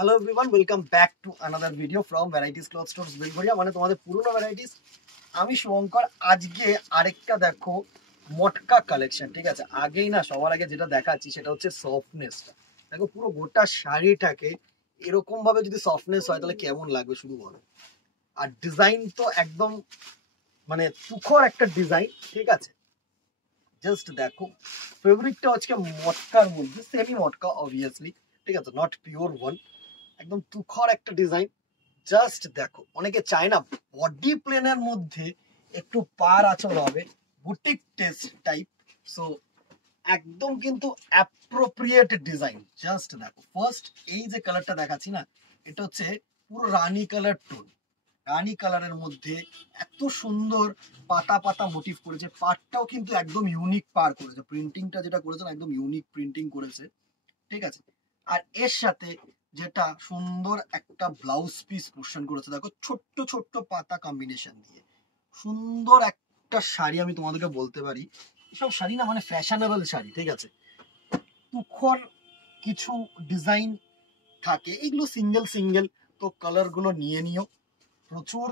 Hello everyone, welcome back to another video from varieties cloth stores Belgharia, মানে তোমাদের পুরনো varieties. আমি শুভঙ্কর। আজকে আরেকটা দেখো মটকা কালেকশন। ঠিক আছে, আগেই না সবার আগে যেটা দেখাচ্ছি সেটা হচ্ছে সফটনেসটা। দেখো পুরো গোটা শাড়িটাকে এরকম ভাবে যদি সফটনেস হয় তাহলে কেমন লাগবে শুধু বলো। আর ডিজাইন তো একদম মানে তুখর একটা ডিজাইন। ঠিক আছে, জাস্ট দেখো ফেব্রিকটা আজকে মটকার মধ্যে, সেমি মটকা অবভিয়াসলি। ঠিক আছে, নট পিওর ওয়ান, একদম তুখর একটা ডিজাইন। জাস্ট দেখো, অনেকে চায় না বডি প্লেনের মধ্যে একটু পার আঁচল হবে, বুটিক টেস্ট টাইপ। সো একদম কিন্তু অ্যাপ্রোপ্রিয়েট ডিজাইন। জাস্ট দেখো, ফার্স্ট এই যে কালারটা দেখাচ্ছি না, এটা হচ্ছে পুরো রানী কালার টোন। রানী কালারের মধ্যে এত সুন্দর পাতা পাতা মোটিভ করেছে। পারটাও কিন্তু একদম ইউনিক পার করেছে, প্রিন্টিংটা যেটা করেছে না একদম ইউনিক প্রিন্টিং করেছে। ঠিক আছে, আর এর সাথে যেটা সুন্দর একটা ব্লাউজ পিস পোর্শন করেছে, দেখো ছোট্ট ছোট্ট পাতা কম্বিনেশন দিয়ে সুন্দর একটা শাড়ি। আমি তোমাদেরকে বলতে পারি এসব শাড়ি না মানে ফ্যাশনেবল শাড়ি। ঠিক আছে, তুখর কিছু ডিজাইন থাকে, এগুলো সিঙ্গেল সিঙ্গেল, তো কালার গুলো নিয়ে নিও। প্রচুর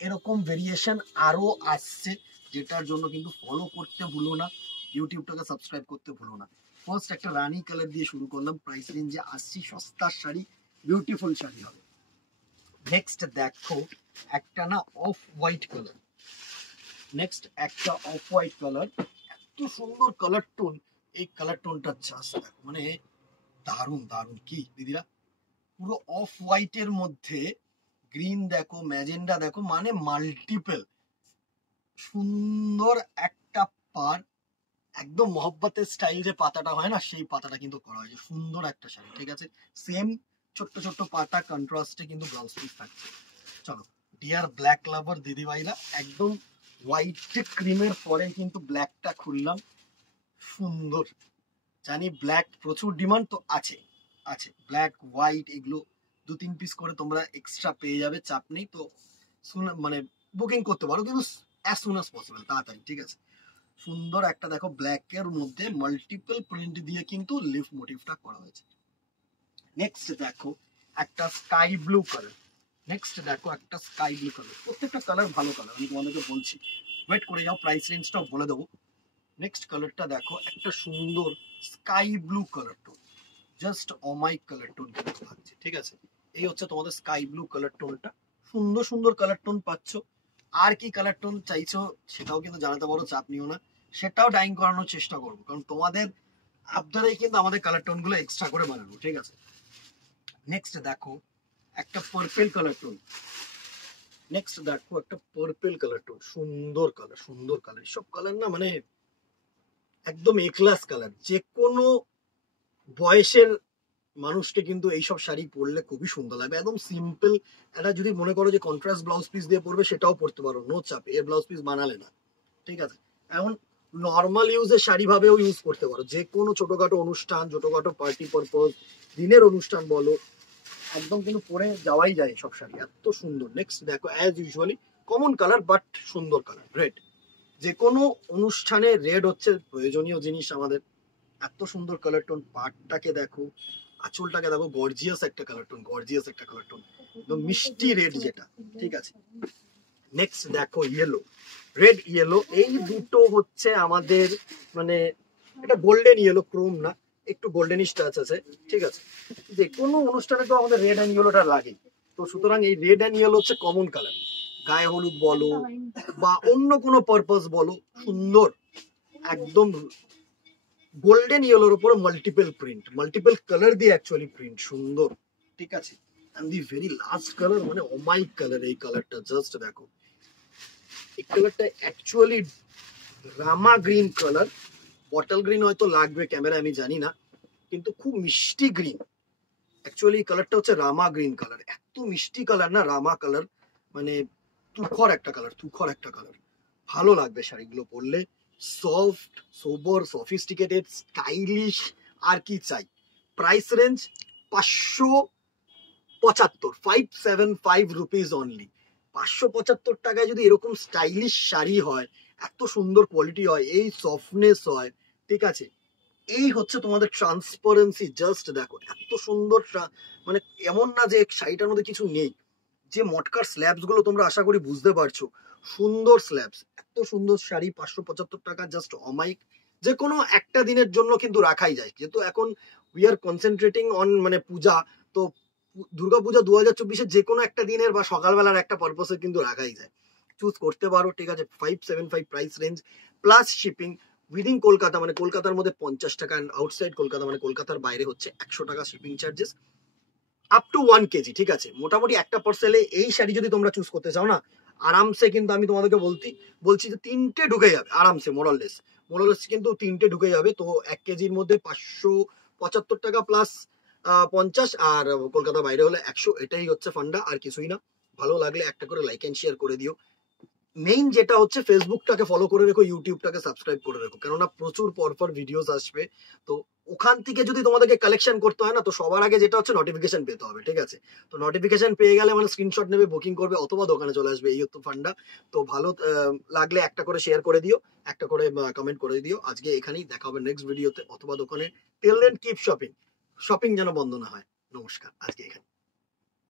এরকম ভেরিয়েশন আরো আসছে, যেটার জন্য কিন্তু ফলো করতে ভুলো না, ইউটিউবটাকে সাবস্ক্রাইব করতে ভুলো না। ফার্স্ট একটা রানী কালার দিয়ে শুরু করলাম, প্রাইস রেঞ্জে আসছি, সস্তার শাড়ি, বিউটিফুল শাড়ি হবে। নেক্সট দেখো একটা না অফ হোয়াইট কালার। নেক্সট একটা অফ হোয়াইট কালার, এত সুন্দর কালার টোন। এই কালার টোনটা জাস্ট দেখো, মানে দারুণ দারুণ। কি দিদিরা, পুরো অফ হোয়াইটের মধ্যে গ্রিন দেখো, ম্যাজেন্ডা দেখো, মানে মাল্টিপল সুন্দর একটা পার। একদম মহব্বতের স্টাইল যে পাতাটা হয় না, সেই পাতাটা কিন্তু করা হয়েছে। সুন্দর একটা শাড়ি। ঠিক আছে, সেম ছোট্ট ছোট্ট পাতা কন্ট্রাস্টে কিন্তু ব্লাউজ পিস থাকছে। চলো ডিয়ার ব্ল্যাক লাভার দিদিভাইরা, একদম হোয়াইট ক্রিমের পরে কিন্তু ব্ল্যাকটা খুললাম। সুন্দর, জানি ব্ল্যাক প্রচুর ডিমান্ড তো আছে আছে ব্ল্যাক হোয়াইট এগুলো 2-3 পিস করে তোমরা এক্সট্রা পেয়ে যাবে, চাপ নেই। তো মানে বুকিং করতে পারো, কিন্তু অ্যাজ সুন অ্যাজ পসিবল, তাড়াতাড়ি। ঠিক আছে, সুন্দর একটা দেখো ব্ল্যাক এর মধ্যে মাল্টিপল প্রিন্ট দিয়ে কিন্তু লিফ মোটিভটা করা হয়েছে। নেক্সট দেখো একটা স্কাই ব্লু কালার। নেক্সট দেখো একটা স্কাই ব্লু কালার। প্রত্যেকটা কালার ভালো কালার, আমি তোমাদেরকে বলছি, ওয়েট করে যাও, প্রাইস রেঞ্জটাও বলে দেবো। নেক্সট কালারটা দেখো, একটা সুন্দর sky blue colour tone, just অমাইক কালার টোন কিন্তু লাগছে। ঠিক আছে, এই হচ্ছে তোমাদের স্কাই ব্লু কালার টোনটা। সুন্দর সুন্দর কালার টোন পাচ্ছ। আর কি কালার টোন চাইছো সেটাও কিন্তু জানাতে পারো, চাপ নিও না, সেটাও ডাইং করানোর চেষ্টা করবো, কারণ তোমাদের আবদারেই কিন্তু আমাদের কালার টোন গুলো এক্সট্রা করে বানাবো। ঠিক আছে, নেক্সট দেখো একটা পার্পল কালার টোন। নেক্সট দেখো একটা পার্পল কালার টোন, সুন্দর কালার, সুন্দর কালার। সব কালার না মানে একদম এ ক্লাস কালার, যে কোনো বয়সের মানুষকে কিন্তু এইসব শাড়ি পরলে খুবই সুন্দর লাগবে। একদম সিম্পল এটা যদি মনে করো যে কন্ট্রাস্ট ব্লাউজ পিস দিয়ে পরবে, সেটাও পরতে পারো, নো চাপ, এর ব্লাউজ পিস বানালে না। ঠিক আছে, এখন নর্মাল ইউজের শাড়ি ভাবেও ইউজ করতে পারো, যে কোনো ছোটখাটো অনুষ্ঠান, ছোটখাটো পার্টি পারপোজ, দিনের অনুষ্ঠান বলো, একদম কিন্তু পরে যাওয়াই যায় সব শাড়ি, এত সুন্দর। নেক্সট দেখো as usually common colour but সুন্দর কালার, রেড। যে কোনো অনুষ্ঠানে রেড হচ্ছে প্রয়োজনীয় জিনিস আমাদের। এত সুন্দর কালার টোন। পাটটাকে দেখো, আঁচলটাকে দেখো, গর্জিয়াস একটা কালার টোন, গর্জিয়াস একটা কালার টোন, একদম মিষ্টি রেড যেটা। ঠিক আছে, নেক্সট দেখো ইয়েলো, রেড ইয়েলো। এই দুটো হচ্ছে আমাদের মানে এটা গোল্ডেন ইয়েলো, ক্রোম না, একটু গোল্ডেনিশ টাচ আছে। ঠিক আছে, যে কোনো অনুষ্ঠানে তো আমাদের রেড অ্যান্ড ইয়েলোটা লাগে, তো সুতরাং এই রেড অ্যান্ড ইয়েলো হচ্ছে কমন কালার। গায়ে হলুদ বলো বা অন্য কোনো পারপাস বলো, সুন্দর একদম গোল্ডেন ইয়েলোর উপরে মাল্টিপল প্রিন্ট, মাল্টিপল কালার দিয়ে অ্যাকচুয়ালি প্রিন্ট, সুন্দর। ঠিক আছে, and the very last colour, মানে ওমাই কালার। এই কালারটা জাস্ট দেখো, এই কালারটা actually rama green colour. Bottle green হয়তো লাগবে ক্যামেরা, আমি জানি না, কিন্তু খুব মিষ্টি গ্রিন। অ্যাকচুয়ালি কালারটা হচ্ছে রামা গ্রিন কালার, এত মিষ্টি কালার না, রামা কালার, মানে তুখর একটা কালার, তুখর একটা কালার। ভালো লাগবে শাড়িগুলো পরলে, সফট, সোবর, সফিস্টিকেটেড, স্টাইলিশ। আর কি চাই? Price range 575, 575 rupees only. 575 টাকায় যদি এরকম স্টাইলিশ শাড়ি হয়, এত সুন্দর কোয়ালিটি হয়, এই সফটনেস হয়, ঠিক আছে, এই হচ্ছে তোমাদের ট্রান্সপারেন্সি, জাস্ট দেখো এত সুন্দর মানে এমন না যে শাড়িটার মধ্যে কিছু নেই। যে মটকার স্ল্যাবস গুলো তোমরা আশা করি বুঝতে পারছো, সুন্দর স্ল্যাবস, এত সুন্দর শাড়ি 575 টাকা জাস্ট অমাইক। যে কোনো একটা দিনের জন্য কিন্তু রাখাই যায়, যেহেতু এখন উই আর কনসেন্ট্রেটিং অন মানে পূজা, তো দুর্গাপূজা 2024-এর যে কোনো একটা দিনের বা সকালবেলার একটা পারপসে কিন্তু রাখাই যায়, চুজ করতে পারো। ঠিক আছে, 575 price range plus shipping within Kolkata, মানে কলকাতার মধ্যে 50 টাকা, আউটসাইড কলকাতা মানে কলকাতার বাইরে হচ্ছে 100 টাকা shipping charges up to 1 KG. ঠিক আছে, মোটামুটি একটা পার্সেলে এই শাড়ি যদি তোমরা চুজ করতে চাও না, আরামসে কিন্তু আমি তোমাদেরকে বলছি যে 3টে ঢুকে যাবে আরামসে, মোরাললেস মোরাললেস কিন্তু 3টে ঢুকে যাবে। তো 1 কেজির মধ্যে 575 টাকা প্লাস 50, আর কলকাতা বাইরে হলে 100। এটাই হচ্ছে ফান্ডা, আর কিছুই না। ভালো লাগলে একটা করে লাইক এন্ড শেয়ার করে দিও। মেইন যেটা হচ্ছে ফেসবুকটাকে ফলো করে রেখো, ইউটিউবটাকে সাবস্ক্রাইব করে রেখো, কেননা প্রচুর পরপর ভিডিওস আসবে। তো ওখান থেকে যদি তোমাদেরকে কালেকশন করতে হয় না, তো সবার আগে যেটা হচ্ছে নোটিফিকেশন পেতে হবে। ঠিক আছে, তো নোটিফিকেশন পেয়ে গেলে মানে স্ক্রিনশট নেবে, বুকিং করবে, অথবা দোকানে চলে আসবে, এই হচ্ছে ফান্ডা। তো ভালো লাগলে একটা করে শেয়ার করে দিও, একটা করে কমেন্ট করে দিও। আজকে এখানেই দেখা হবে নেক্সট ভিডিওতে অথবা দোকানে। Till then keep shopping, shopping যেন বন্ধ না হয়। নমস্কার, আজকে এখানে।